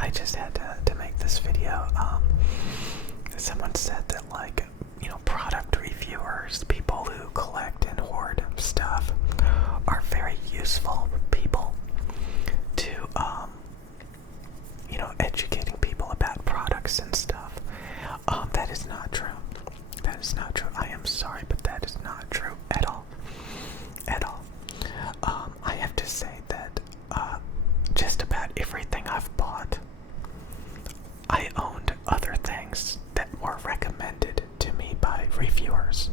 I just had to make this video. Someone said that, like, product reviewers, people who collect and hoard stuff, are very useful people to, educating people about products and stuff. That is not true. That is not true. I am sorry, but that is not true at all. At all. I have to say that just about everything I've bought, I owned other things that were recommended to me by reviewers.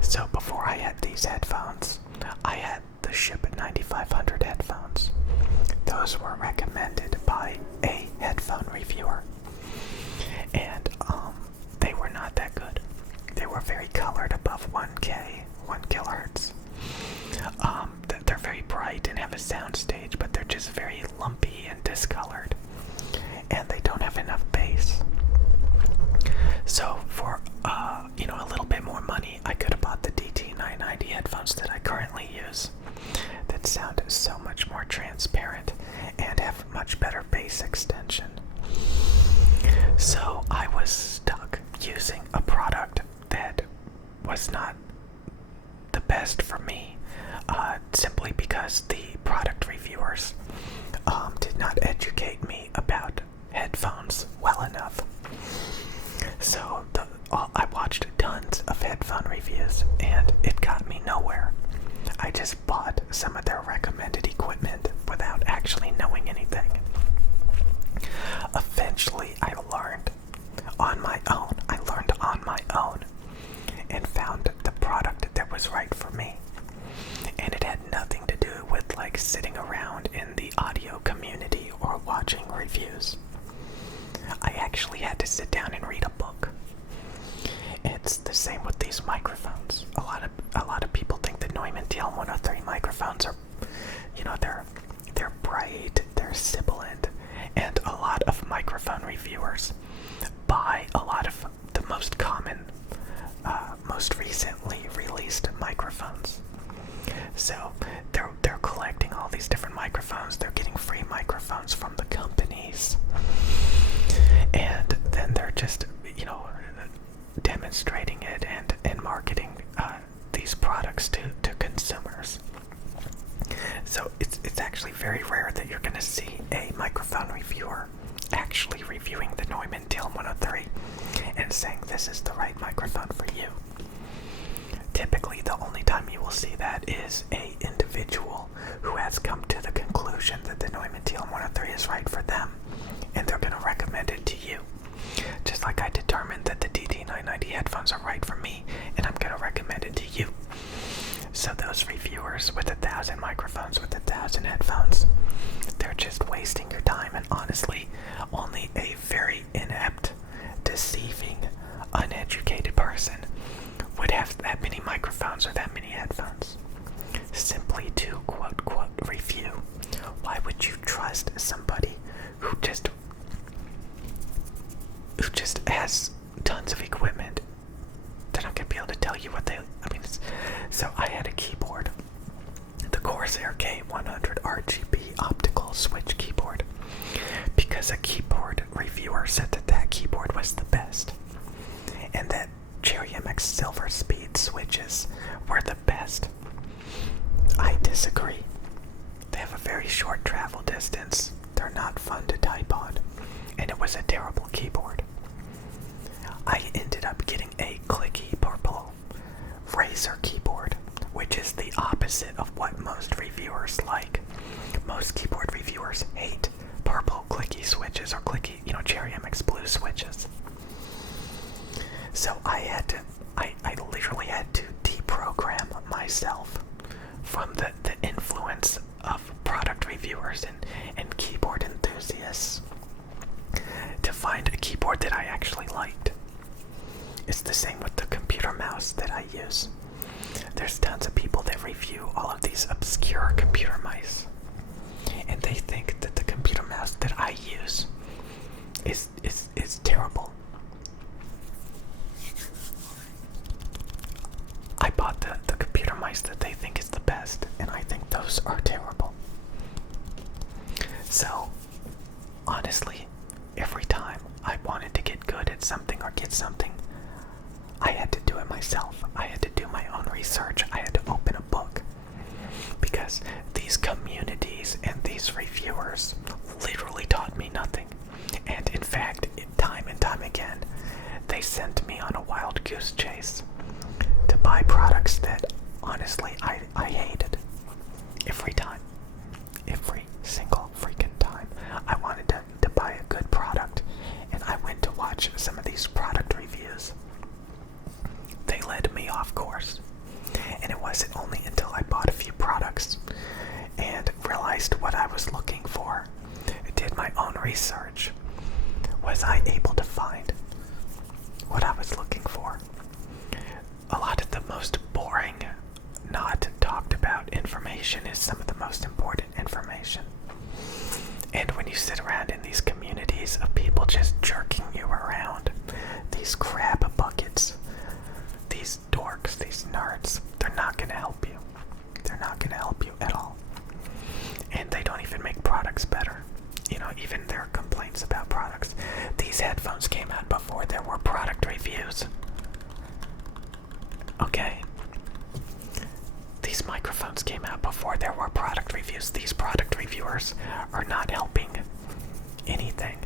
So before I had these headphones, I had the Shure 9500 headphones. Those were recommended by a headphone reviewer. And they were not that good. They were very colored, above 1K, 1 kilohertz. They're very bright and have a sound stage, but they're just very lumpy and discolored. And they don't have enough bass. So for a little bit more money, I could have bought the DT990 headphones that I currently use, that sound so much more transparent and have much better bass extension. So I was stuck using a product that was not the best for me, simply because the product reviewers did not educate me about headphones well enough. So I watched tons of headphone reviews, and it got me nowhere. I just bought some of their recommended equipment without actually knowing anything. Eventually, I learned on my own. And found the product that was right for me. And it had nothing to do with, like, sitting around in the audio community or watching reviews. I actually had to sit down and read a book. It's the same with these microphones. A lot of people think the Neumann TL103 microphones are, they're bright, they're sibilant, and a lot of microphone reviewers buy a lot of the most common, most recently released microphones. So they're collecting all these different microphones. They're getting free microphones from the companies, and then they're just demonstrating it and marketing these products to consumers. So it's actually very rare that you're going to see a microphone reviewer actually reviewing the Neumann TL103 and saying this is the right microphone for you. Typically, the only time you will see that is a individual who has come to the conclusion that the Neumann TL103 is right for them, and they're going to recommend it to you. Just like I determined that the DT990 headphones are right for me, and I'm going to recommend it to you. So those reviewers with 1,000 microphones, with 1,000 headphones, they're just wasting your time, and honestly, only a very inept, deceiving, uneducated person would have that many microphones or that many headphones simply to quote review. Why would you trust somebody who just has tons of equipment? They're not gonna be able to tell you what so I had a keyboard, the Corsair K100 RGB optical switch keyboard, because a keyboard reviewer said that keyboard was the best, and that Cherry MX Silver Speed switches were the best. I disagree. They have a very short travel distance. They're not fun to type on, and it was a terrible keyboard. I ended up getting a clicky purple Razer keyboard, which is the opposite of what most reviewers like. Most keyboard reviewers hate purple clicky switches or clicky, Cherry MX blue switches. So I literally had to deprogram myself from the influence of product reviewers and keyboard enthusiasts to find a keyboard that I actually liked. It's the same with the computer mouse that I use. There's tons of people that review all of these obscure computer mice, and they think that the computer mouse that I use is terrible. I bought the computer mice that they think is the best, and I think those are terrible. So, on honestly, every time I wanted to get good at something or get something, I had to do it myself. I had to do my own research. I had to open a book. Because these communities and these reviewers literally taught me nothing. And in fact, time and time again, they sent me on a wild goose chase to buy products that, honestly, I hated. Every time. Every single freaking time. I wanted to buy a good product, and I went to watch some of these product reviews. They led me off course. And it wasn't only until I bought a few products and realized what I was looking for, did my own research, was I able to find what I was looking for. A lot of the most boring, not talked about information is some of the most important information. And when you sit around in these communities of people just jerking you around, these crab buckets, these dorks, these nerds, they're not going to help you. They're not going to help you at all. And they don't even make products better. You know, even their complaints about products. These headphones came out before there were product reviews. Okay? These microphones came out before there were product reviews. These product reviewers are not helping anything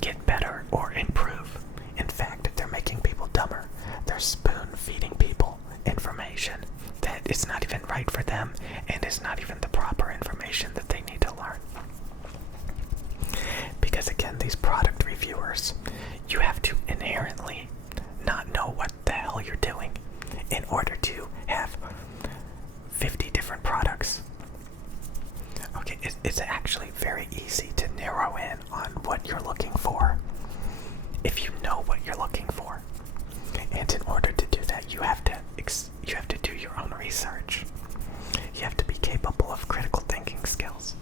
get better or improve. In fact, they're making people dumber. They're spoon-feeding people information that is not even right for them and is not even the proper information that they need to learn. Because again, these product reviewers, you have to inherently not know what the hell you're doing in order to have 50 different products. Okay, it's actually very easy to narrow in on what you're looking for if you know what you're looking for. And in order to do that, you have to do your own research. You have to be capable of critical thinking skills.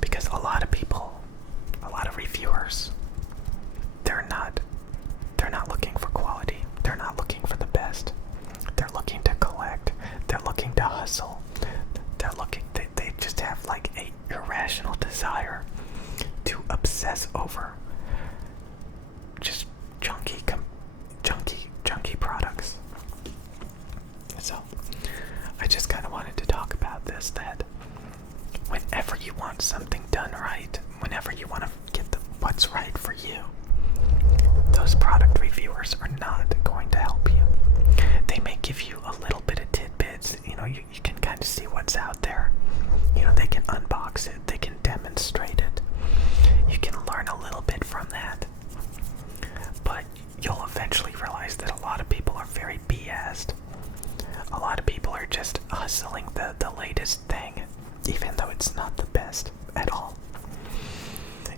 Because a lot of people, a lot of reviewers, they're not looking for quality. They're not looking for the best. They're looking to collect. They're looking to hustle. They just have like a irrational desire to obsess over just junky products. So, I just kind of wanted to talk about this, that whenever you want something done right, whenever you want to get what's right for you, those product reviewers are not going to help you. They may give you a little bit of tidbits, you know, you can kind of see what's out there. You know, they can unbox it, they can demonstrate it. You can learn a little bit from that. But you'll eventually realize that a lot of people are very BS'd. A lot of people are just hustling the latest thing, even though it's not the best at all.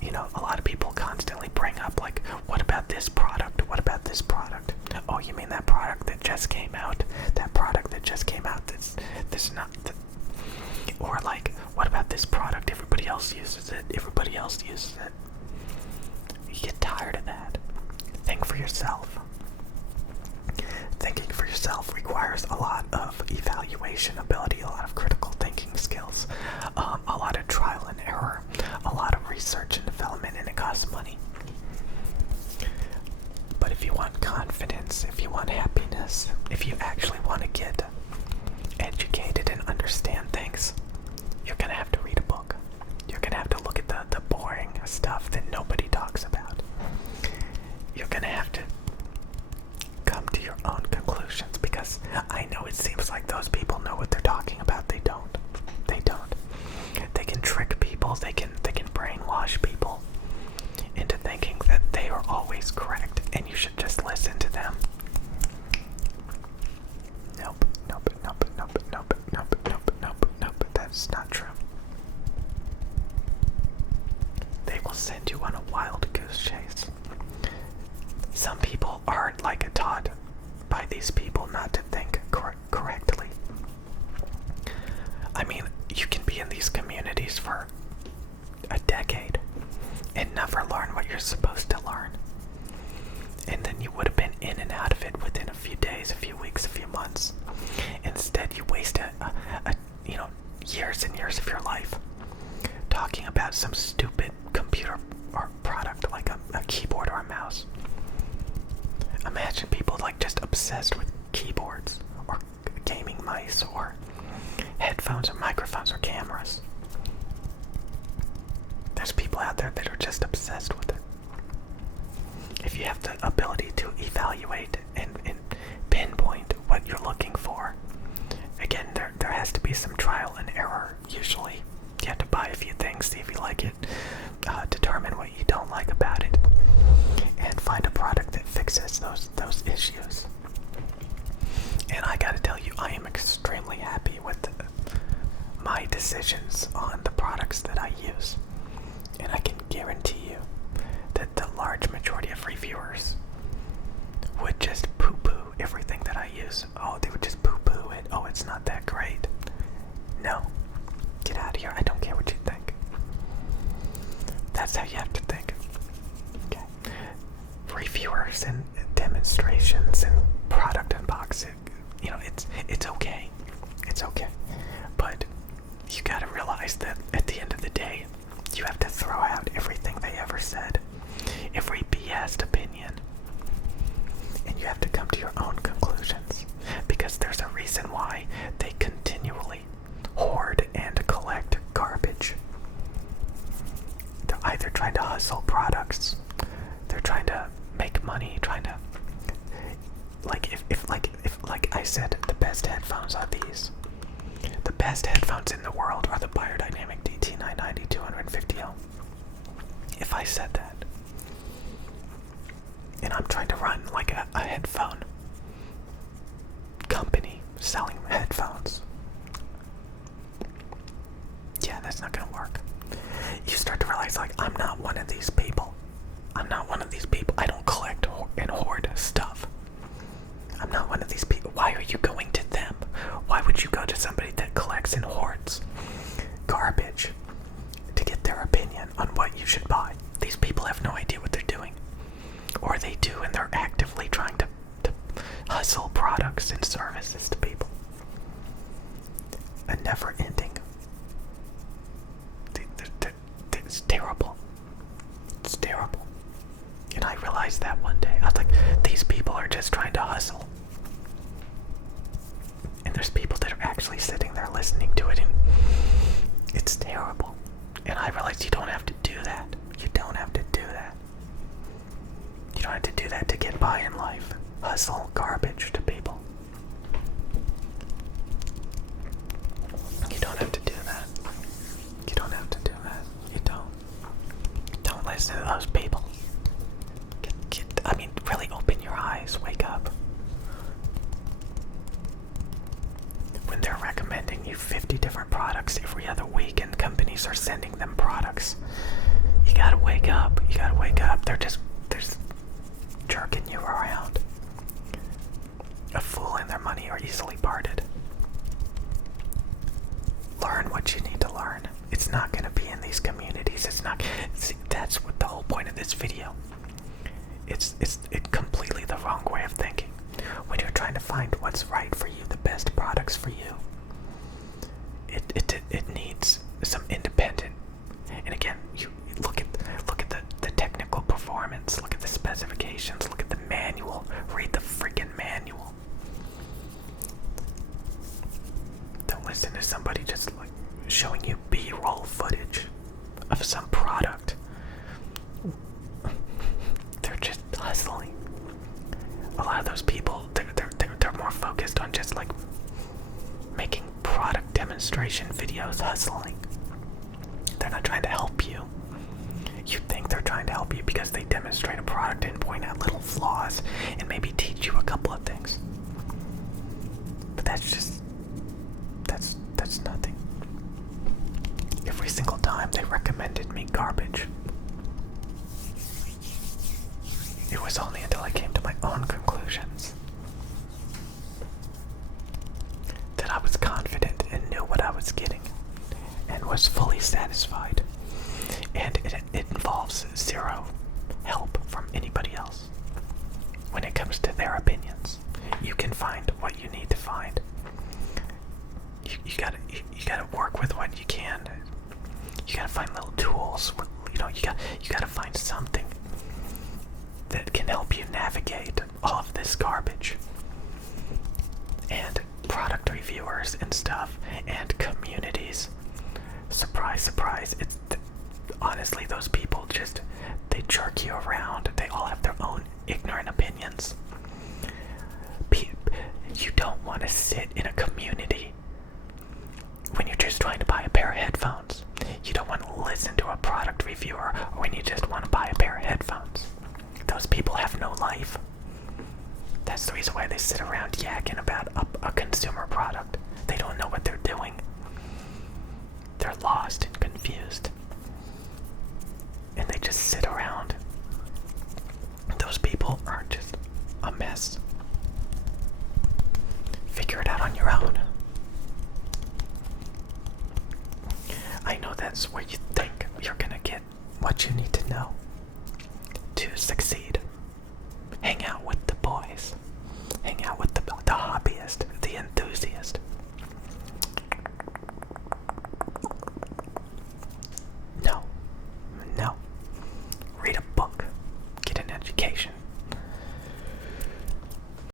You know, a lot of people constantly bring up, like, what about this product? What about this product? Oh, you mean that product that just came out? That product that just came out that's not... Or like, what about this product? Everybody else uses it. Everybody else uses it. You get tired of that. Think for yourself. Thinking for yourself requires a lot of evaluation ability, a lot of critical thinking skills, a lot of trial and error, a lot of research and development, and it costs money. But if you want confidence, if you want happiness, if you actually want to get educated and understand things, you're going to have to read a book. You're going to have to look at the boring stuff that nobody talks about. You're going to have to come to your own conclusions, because I know it seems like those people know what they're talking about. They don't. They don't. They can trick people. They can brainwash people into thinking that they are always correct and you should just listen to them. Nope. That's not true. They will send you on a wild goose chase. Some people are like taught by these people not to think correctly. I mean, you can be in these communities for a decade and never learn what you're supposed to learn. And then you would have been in and out of it within a few days, a few weeks, a few months. Instead, you waste years and years of your life talking about some stupid computer obsessed with keyboards or gaming mice or headphones or microphones or cameras. There's people out there that are just obsessed with it. If you have the ability to evaluate and pinpoint what you're looking for, again, there has to be some trial and error. Usually, you have to buy a few things, see if you like it, determine what you don't like about it, and find a product that fixes those issues. And I gotta tell you, I am extremely happy with my decisions on the products that I use. And I can guarantee you that the large majority of reviewers would just poo-poo everything that I use. Oh, they would just poo-poo it. Oh, it's not that great. No. Get out of here. I don't care what you think. That's how you have to think. Okay. Reviewers and demonstrations and product unboxing, it's okay. It's okay. But you gotta realize that at the end of the day, you have to throw out everything they ever said, every BS opinion, and you have to come to your own conclusions, because there's a reason why they continually hoard and collect garbage. They're either trying to hustle products, they're trying to make money, trying to, if like I said, the best headphones are these. The best headphones in the world are the Biodynamic DT990 250L. If I said that, and I'm trying to run like a headphone company selling headphones, yeah, that's not gonna work. You start to realize, like, I'm not one of these people. I'm not one of these people. I don't collect and hoard stuff. I'm not one of these people. Why are you going to them? Why would you go to somebody that collects and hoards garbage to get their opinion on what you should buy? These people have no idea what they're doing. Or they do, and they're actively trying to hustle products and services to people. A never ending. It's terrible. It's terrible. And I realized that one day. I was like, these people are just trying to hustle. And there's people that are actually sitting there listening to it, and it's terrible. And I realized you don't have to do that. You don't have to do that. You don't have to do that to get by in life. Hustle garbage to people. You don't have to do that. You don't have to do that. You don't. Don't listen to those people. Really open your eyes. Wake up. When they're recommending you 50 different products every other week and companies are sending them products, you gotta wake up. You gotta wake up. They're jerking you around. A fool and their money are easily parted. Learn what you need to learn. It's not gonna be in these communities. It's not. See, that's what the whole point of this video. It's completely the wrong way of thinking. When you're trying to find what's right for you, the best products for you, it needs some independent. And again, you look at the technical performance, look at the specifications, look at the manual, read the freaking manual. Don't listen to somebody just like showing you B-roll footage of some product. They're just hustling. A lot of those people, they're more focused on just like making product demonstration videos, hustling. They're not trying to help you. You think they're trying to help you because they demonstrate a product and point out little flaws and maybe teach you a couple of things. But that's nothing. Every single time they recommended me garbage. It was only until I came to my own conclusions that I was confident and knew what I was getting and was fully satisfied. And it involves zero help from anybody else. When it comes to their opinions, you can find what you need to find. You gotta work with what you can. You gotta find little tools. You gotta find something that can help you navigate all of this garbage. and product reviewers and stuff and communities. Surprise, surprise. It's honestly, those people just, they jerk you around. They all have their own ignorant opinions. You don't want to sit in a community when you're just trying to buy a pair of headphones. You don't want to listen to a product reviewer when you just want to buy a pair of headphones. Those people have no life. That's the reason why they sit around yakking about a consumer product. They don't know what they're doing. They're lost and confused. And they just sit around. Those people are just a mess. Figure it out on your own. I know that's where you think you're gonna get what you need